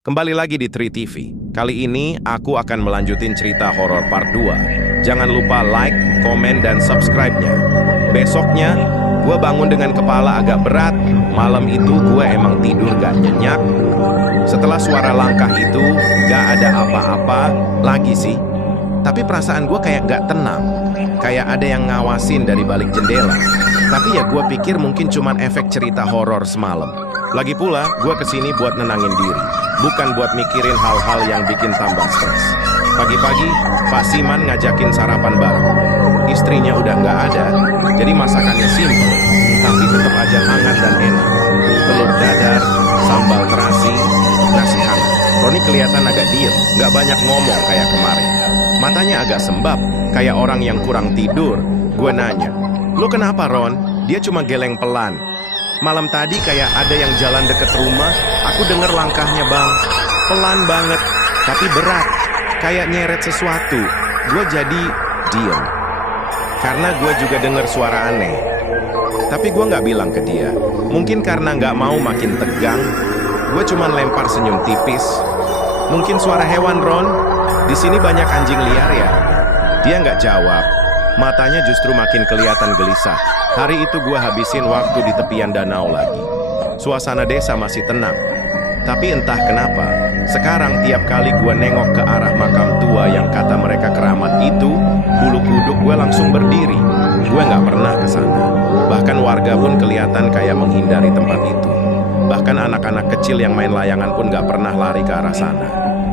Kembali lagi di Tri TV. Kali ini aku akan melanjutin cerita horor part 2. Jangan lupa like, komen, dan subscribe-nya. Besoknya, gue bangun dengan kepala agak berat. Malam itu gue emang tidur gak nyenyak. Setelah suara langkah itu, gak ada apa-apa lagi sih. Tapi perasaan gue kayak gak tenang. Kayak ada yang ngawasin dari balik jendela. Tapi ya gue pikir mungkin cuman efek cerita horor semalam. Lagi pula, gue kesini buat nenangin diri, bukan buat mikirin hal-hal yang bikin tambah stres. Pagi-pagi, Pak Siman ngajakin sarapan bareng. Istrinya udah nggak ada, jadi masakannya simpel, tapi tetap aja hangat dan enak. Telur dadar, sambal terasi, nasi hangat. Roni kelihatan agak diem, nggak banyak ngomong kayak kemarin. Matanya agak sembab, kayak orang yang kurang tidur. Gue nanya, "Lu kenapa, Ron?" Dia cuma geleng pelan. "Malam tadi kayak ada yang jalan deket rumah, aku denger langkahnya, Bang. Pelan banget, tapi berat. Kayak nyeret sesuatu." Gue jadi diem. Karena gue juga denger suara aneh. Tapi gue nggak bilang ke dia. Mungkin karena nggak mau makin tegang, gue cuma lempar senyum tipis. "Mungkin suara hewan, Ron. Di sini banyak anjing liar ya?" Dia nggak jawab. Matanya justru makin kelihatan gelisah. Hari itu gue habisin waktu di tepian danau lagi. Suasana desa masih tenang. Tapi entah kenapa, sekarang tiap kali gue nengok ke arah makam tua yang kata mereka keramat itu, bulu kuduk gue langsung berdiri. Gue nggak pernah ke sana. Bahkan warga pun kelihatan kayak menghindari tempat itu. Bahkan anak-anak kecil yang main layangan pun nggak pernah lari ke arah sana.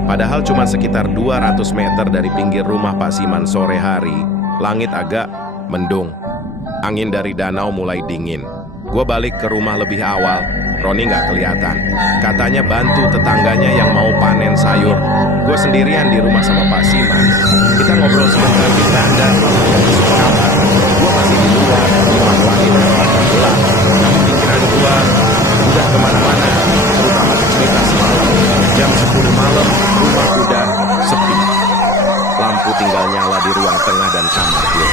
Padahal cuma sekitar 200 meter dari pinggir rumah Pak Siman sore hari, langit agak mendung. Angin dari danau mulai dingin. Gue balik ke rumah lebih awal. Roni nggak kelihatan. Katanya bantu tetangganya yang mau panen sayur. Gue sendirian di rumah sama Pak Siman. Kita ngobrol sebentar di tenda. Masuk kamar. Gue masih di luar, dimanglain dan makan gelap. Namun pikiran gue udah kemana-mana. Terutama ke cerita semalam. Jam 10 malam, rumah udah sepi. Lampu tinggal nyala di ruang tengah dan kamar gue.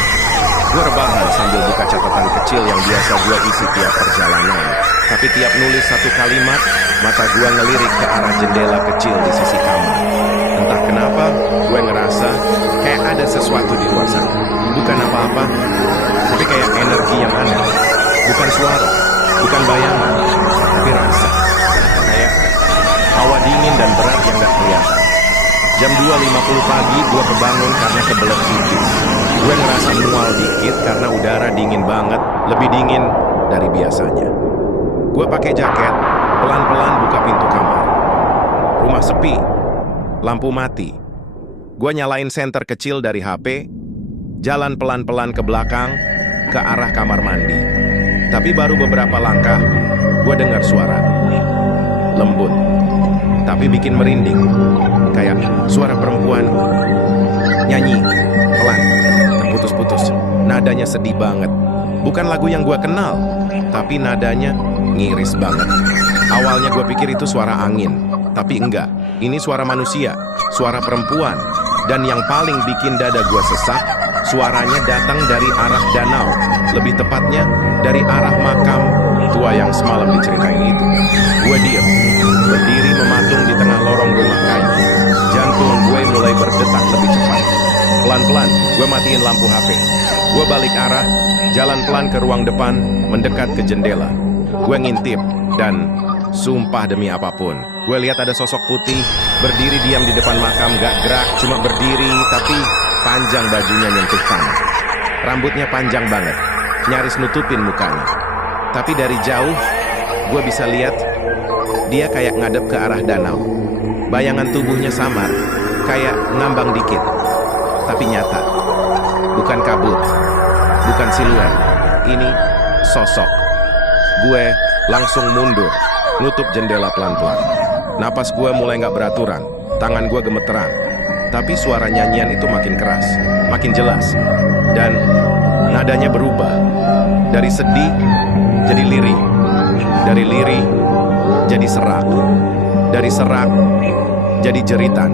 Gue rebahan sambil buka catatan kecil yang biasa gue isi tiap perjalanan. Tapi tiap nulis satu kalimat, mata gue ngelirik ke arah jendela kecil di sisi kamar. Entah kenapa, gue ngerasa kayak ada sesuatu di luar sana. Bukan apa-apa, tapi kayak energi yang aneh. Bukan suara, bukan bayangan, tapi rasa. Kayak hawa dingin dan berat yang gak kelihatan. Jam 2.50 pagi, gue kebangun karena kebelet tipis. Gue ngerasa mual dikit karena udara dingin banget, lebih dingin dari biasanya. Gue pakai jaket, pelan-pelan buka pintu kamar. Rumah sepi, lampu mati. Gue nyalain senter kecil dari HP, jalan pelan-pelan ke belakang, ke arah kamar mandi. Tapi baru beberapa langkah, gue dengar suara. Lembut, tapi bikin merinding. Kayak suara perempuan nyanyi, pelan, terputus-putus. Nadanya sedih banget. Bukan lagu yang gue kenal, tapi nadanya ngiris banget. Awalnya gue pikir itu suara angin, tapi enggak. Ini suara manusia, suara perempuan. Dan yang paling bikin dada gue sesak, suaranya datang dari arah danau. Lebih tepatnya, dari arah makam tua yang semalam diceritain itu. Gue diam, berdiri mematung di tengah lorong rumah kayu. Jantung gue mulai berdetak lebih cepat. Pelan-pelan, gue matiin lampu HP. Gue balik arah, jalan pelan ke ruang depan, mendekat ke jendela. Gue ngintip, dan sumpah demi apapun, gue lihat ada sosok putih, berdiri diam di depan makam, gak gerak, cuma berdiri, tapi panjang bajunya nyentuh tanah. Rambutnya panjang banget, nyaris nutupin mukanya. Tapi dari jauh, gue bisa lihat, dia kayak ngadep ke arah danau. Bayangan tubuhnya samar, kayak ngambang dikit, tapi nyata. Bukan kabut, bukan siluet, ini sosok. Gue langsung mundur, nutup jendela pelan-pelan. Napas gue mulai gak beraturan, tangan gue gemeteran. Tapi suara nyanyian itu makin keras, makin jelas. Dan nadanya berubah. Dari sedih, jadi lirih. Dari lirih, jadi serak. Dari serak, jadi jeritan.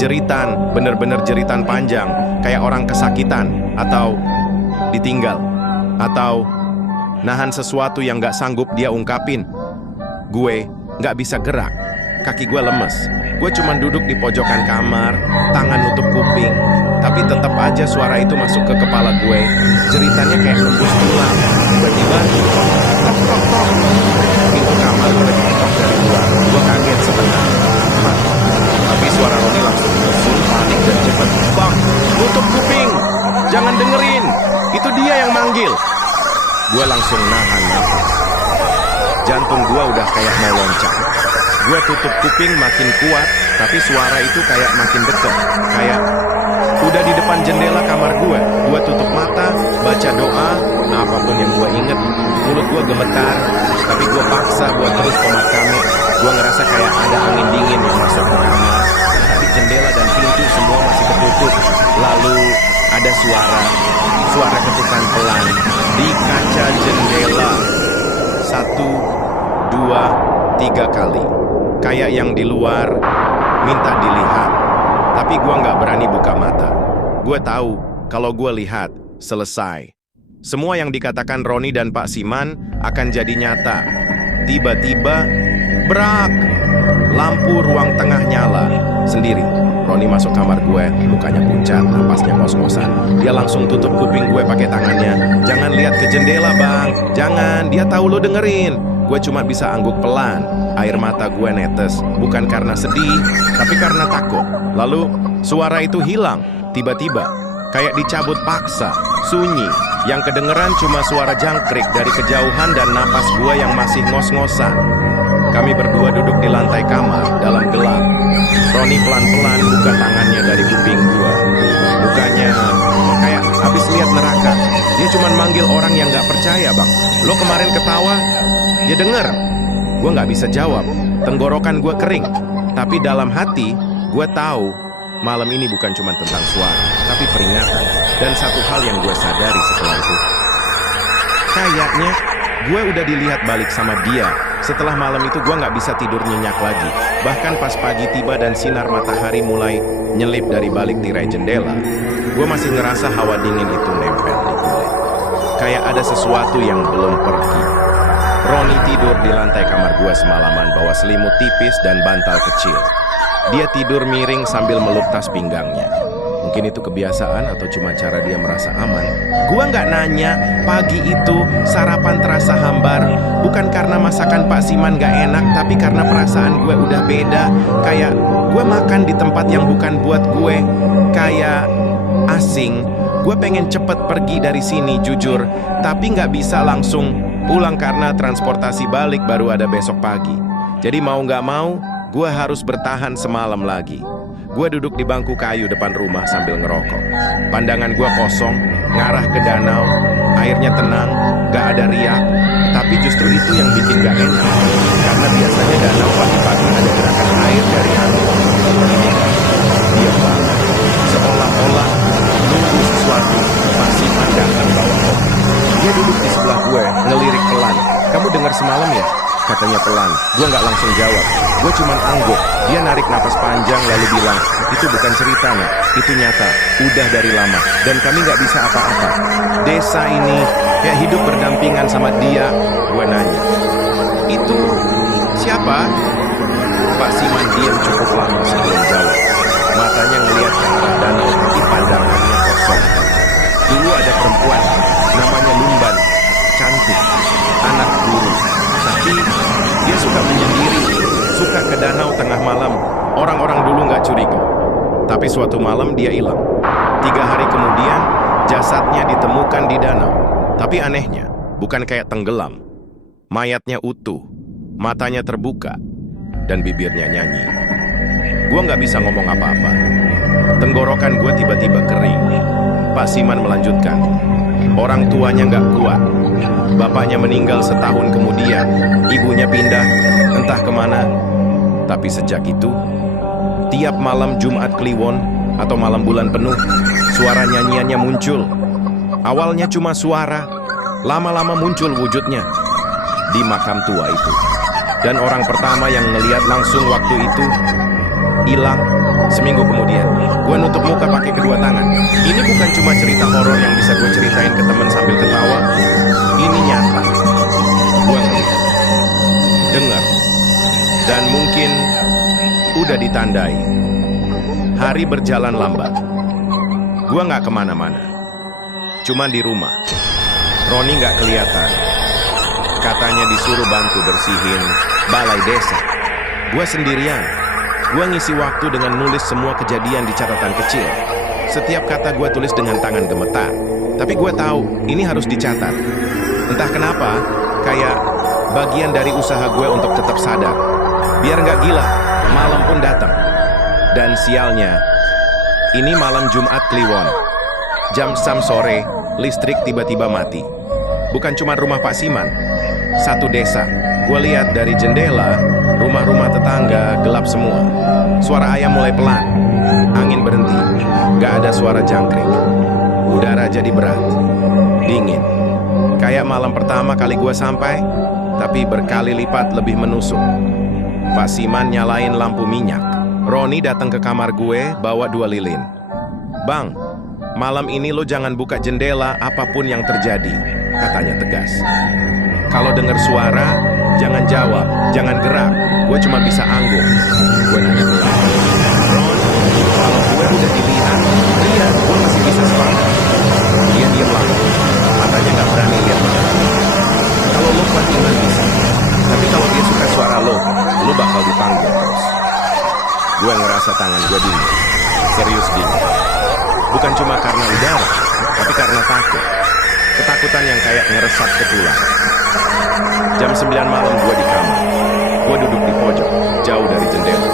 Jeritan, bener-bener jeritan panjang, kayak orang kesakitan, atau ditinggal, atau nahan sesuatu yang gak sanggup dia ungkapin. Gue gak bisa gerak, kaki gue lemes. Gue cuma duduk di pojokan kamar, tangan nutup kuping. Tapi tetap aja suara itu masuk ke kepala gue. Jeritannya kayak nembus tulang. Tiba-tiba, tok tok tok. Pintu kamar gue diketok dari luar. Gue kaget setengah. Tapi suara Roni langsung muncul, panik dan cepat. Bang, tutup kuping. Jangan dengerin. Itu dia yang manggil. Gue langsung nahan nafas. Jantung gue udah kayak mau loncat. Gue tutup kuping makin kuat, tapi suara itu kayak makin deket. Kayak udah di depan jendela kamar gue. Gue tutup mata, baca doa, apapun yang gue inget. Mulut gue gemetar, tapi gue paksa buat terus memakami. Gue ngerasa kayak ada angin dingin yang masuk ke kamar. Tapi jendela dan pintu semua masih ketutup. Lalu ada suara ketukan pelan di kaca jendela. 1, 2, 3 kali. Kayak yang di luar minta dilihat. Tapi gue nggak berani buka mata. Gue tahu kalau gue lihat, selesai. Semua yang dikatakan Roni dan Pak Siman akan jadi nyata. Tiba-tiba, brak! Lampu ruang tengah nyala sendiri. Roni masuk kamar gue, mukanya pucat, napasnya ngos-ngosan. Dia langsung tutup kuping gue pakai tangannya. Jangan lihat ke jendela, Bang. Jangan, dia tahu lo dengerin. Gue cuma bisa angguk pelan. Air mata gue netes, bukan karena sedih, tapi karena takut. Lalu, suara itu hilang. Tiba-tiba, kayak dicabut paksa, sunyi. Yang kedengeran cuma suara jangkrik dari kejauhan dan napas gue yang masih ngos-ngosan. Kami berdua duduk di lantai kamar dalam gelap. Roni pelan-pelan buka tangannya dari kuping gue. Mukanya kayak habis lihat neraka. Dia cuma manggil orang yang gak percaya, Bang. Lo kemarin ketawa, dia denger. Gue gak bisa jawab. Tenggorokan gue kering. Tapi dalam hati, gue tahu malam ini bukan cuma tentang suara, tapi peringatan. Dan satu hal yang gue sadari setelah itu, kayaknya gue udah dilihat balik sama dia. Setelah malam itu gue gak bisa tidur nyenyak lagi. Bahkan pas pagi tiba dan sinar matahari mulai nyelip dari balik tirai jendela, gue masih ngerasa hawa dingin itu nempel di kulit. Kayak ada sesuatu yang belum pergi. Roni tidur di lantai kamar gue semalaman bawa selimut tipis dan bantal kecil. Dia tidur miring sambil meluk tas pinggangnya. Mungkin itu kebiasaan atau cuma cara dia merasa aman. Gua nggak nanya, pagi itu sarapan terasa hambar. Bukan karena masakan Pak Siman nggak enak, tapi karena perasaan gue udah beda. Kayak gue makan di tempat yang bukan buat gue. Kayak asing. Gue pengen cepet pergi dari sini, jujur. Tapi nggak bisa langsung pulang karena transportasi balik baru ada besok pagi. Jadi mau nggak mau, gue harus bertahan semalam lagi. Gue duduk di bangku kayu depan rumah sambil ngerokok. Pandangan gue kosong, ngarah ke danau. Airnya tenang, gak ada riak. Tapi justru itu yang bikin gak enak. Karena biasanya danau pagi-pagi ada gerakan air dari angin. Ini diam banget. Seolah-olah nunggu sesuatu. Masih pandangan bawa kopi. Dia duduk di sebelah gue, ngelirik pelan. Kamu dengar semalam ya? Katanya pelan. Gue gak langsung jawab. Gue cuman angguk. Dia narik napas panjang lalu bilang, itu bukan cerita, Nak. Itu nyata. Udah dari lama. Dan kami gak bisa apa-apa. Desa ini kayak hidup berdampingan sama dia. Gue nanya, itu siapa? Pak Siman diam cukup lama sebelum jawab. Matanya ngeliat ke arah danau, tapi pandangannya kosong. Dulu ada perempuan, namanya Lumban. Cantik. Anak guru. Tapi dia suka menyendiri, suka ke danau tengah malam. Orang-orang dulu nggak curiga. Tapi suatu malam dia hilang. 3 hari kemudian, jasadnya ditemukan di danau. Tapi anehnya, bukan kayak tenggelam. Mayatnya utuh, matanya terbuka, dan bibirnya nyanyi. Gua nggak bisa ngomong apa-apa. Tenggorokan gua tiba-tiba kering. Pak Siman melanjutkan. Orang tuanya nggak kuat. Bapaknya meninggal setahun kemudian. Ibunya pindah, entah kemana. Tapi sejak itu, tiap malam Jumat Kliwon atau malam bulan penuh, suara nyanyiannya muncul. Awalnya cuma suara, lama-lama muncul wujudnya di makam tua itu. Dan orang pertama yang ngeliat langsung waktu itu hilang. Seminggu kemudian, gue nutup muka pakai kedua tangan. Ini bukan cuma cerita horor yang bisa gue ceritain ke temen sambil ketawa. Ini nyata. Gue ngeliat, dengar, dan mungkin sudah ditandai. Hari berjalan lambat. Gua nggak kemana-mana. Cuma di rumah. Roni nggak kelihatan. Katanya disuruh bantu bersihin balai desa. Gua sendirian. Gua ngisi waktu dengan nulis semua kejadian di catatan kecil. Setiap kata gua tulis dengan tangan gemetar. Tapi gua tahu, ini harus dicatat. Entah kenapa, kayak bagian dari usaha gue untuk tetap sadar. Biar nggak gila, malam pun datang. Dan sialnya, ini malam Jumat Kliwon. Jam 6 sore, listrik tiba-tiba mati. Bukan cuma rumah Pak Siman, satu desa. Gue lihat dari jendela, rumah-rumah tetangga gelap semua. Suara ayam mulai pelan, angin berhenti, gak ada suara jangkrik. Udara jadi berat, dingin. Kayak malam pertama kali gue sampai, tapi berkali lipat lebih menusuk. Pak Siman nyalain lampu minyak. Roni datang ke kamar gue bawa 2 lilin. Bang, malam ini lo jangan buka jendela apapun yang terjadi, katanya tegas. Kalau dengar suara, jangan jawab, jangan gerak. Gue cuma bisa anggung. Gue nanya ulang. Ron, kalau gue udah dilihat, iya, gue masih bisa semangat. Dia diam lama. Matanya nggak berani lihat mata. Kalau lo kuat iman bisa. Tapi kalau dia suka suara lo bakal dipanggil terus. Gue ngerasa tangan gue dingin. Serius dingin. Bukan cuma karena udara, tapi karena takut. Ketakutan yang kayak ngeresap ke tulang. Jam 9 malam gue di kamar. Gue duduk di pojok, jauh dari jendela.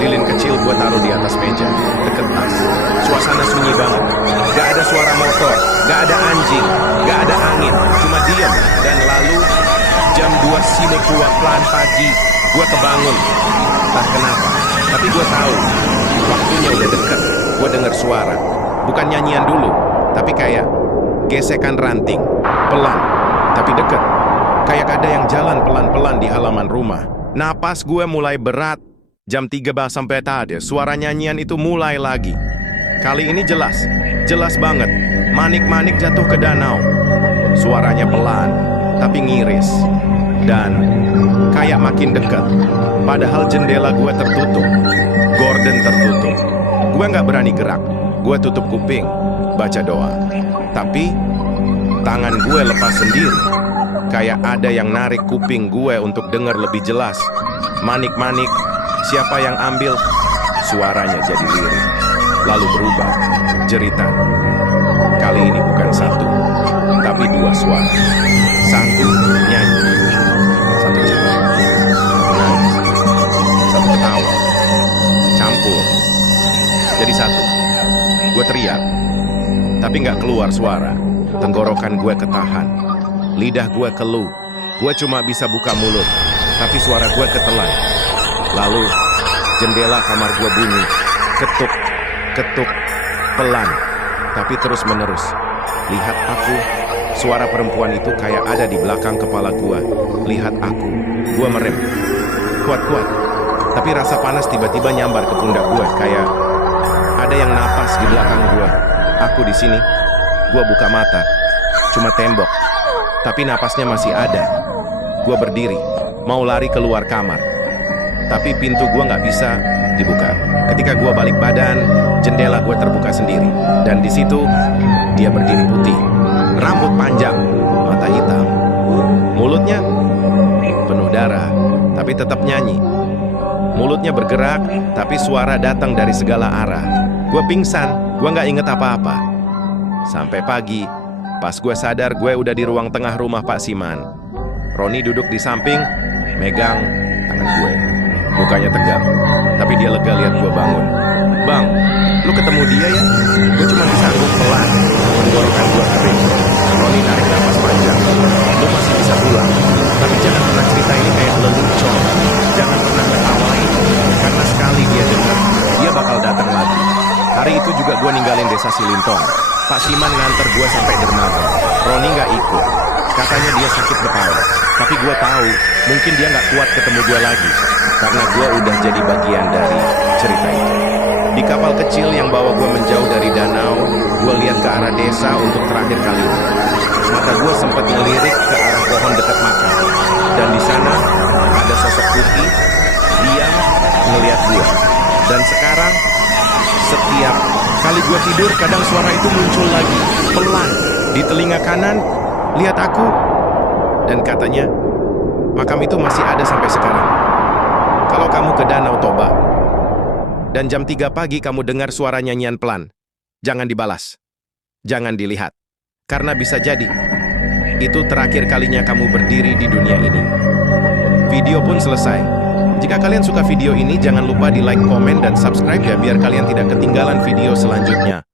Lilin kecil gue taruh di atas meja, deket tas. Suasana sunyi banget. Gak ada suara motor, gak ada anjing, gak ada angin. Cuma diam. Dan lalu, jam 2 pelan pagi, gue kebangun. Entah kenapa, tapi gue tahu. Waktunya udah deket. Gue dengar suara. Bukan nyanyian dulu, tapi kayak gesekan ranting. Pelan, tapi deket. Kayak ada yang jalan pelan-pelan di halaman rumah. Napas gue mulai berat. Jam 3 sampai tadi, suara nyanyian itu mulai lagi. Kali ini jelas, jelas banget. Manik-manik jatuh ke danau. Suaranya pelan, tapi ngiris. Dan kayak makin dekat. Padahal jendela gue tertutup. Gorden tertutup. Gue nggak berani gerak. Gue tutup kuping, baca doa. Tapi tangan gue lepas sendiri. Kayak ada yang narik kuping gue untuk dengar lebih jelas. Manik-manik, siapa yang ambil? Suaranya jadi lirih. Lalu berubah, jeritan. Kali ini bukan satu, tapi 2 suara. Satu nyanyi, satu cewek, satu nangis, satu ketawa. Campur. Jadi satu. Gue teriak, tapi nggak keluar suara. Tenggorokan gue ketahan. Lidah gue keluh. Gue cuma bisa buka mulut, tapi suara gue ketelan. Lalu, jendela kamar gue bunyi. Ketuk, ketuk, pelan, tapi terus menerus. Lihat aku, suara perempuan itu kayak ada di belakang kepala gue. Lihat aku, gue merem. Kuat-kuat, tapi rasa panas tiba-tiba nyambar ke pundak gue. Kayak ada yang napas di belakang gue. Aku di sini, gue buka mata, cuma tembok. Tapi napasnya masih ada. Gue berdiri, mau lari keluar kamar. Tapi pintu gue nggak bisa dibuka. Ketika gue balik badan, jendela gue terbuka sendiri. Dan di situ, dia berdiri putih. Rambut panjang, mata hitam. Mulutnya penuh darah, tapi tetap nyanyi. Mulutnya bergerak, tapi suara datang dari segala arah. Gue pingsan, gue nggak inget apa-apa. Sampai pagi, pas gue sadar gue udah di ruang tengah rumah Pak Siman. Roni duduk di samping, megang tangan gue. Mukanya tegang, tapi dia lega lihat gue bangun. Bang, lu ketemu dia ya? Gue cuma bisa anggung pelan. Tenggorokan gue kering. Roni narik napas panjang. Lu masih bisa pulang, tapi jangan pernah cerita ini kayak lelucon. Jangan pernah ketawain, karena sekali dia dengar, dia bakal datang lagi. Hari itu juga gue ninggalin desa Silintong. Pak Siman nganter gue sampai dermaga. Roni nggak ikut. Katanya dia sakit kepala. Tapi gue tahu, mungkin dia nggak kuat ketemu gue lagi. Karena gue udah jadi bagian dari cerita itu. Di kapal kecil yang bawa gue menjauh dari danau, gue lihat ke arah desa untuk terakhir kalinya. Mata gue sempat ngelirik ke arah pohon dekat makam. Dan di sana ada sosok putih, diam, ngeliat gue. Dan sekarang, setiap kali gue tidur, kadang suara itu muncul lagi, pelan, di telinga kanan, lihat aku, dan katanya, makam itu masih ada sampai sekarang. Kalau kamu ke Danau Toba, dan jam 3 pagi kamu dengar suara nyanyian pelan, jangan dibalas, jangan dilihat, karena bisa jadi, itu terakhir kalinya kamu berdiri di dunia ini. Video pun selesai. Jika kalian suka video ini, jangan lupa di like, komen, dan subscribe ya, biar kalian tidak ketinggalan video selanjutnya.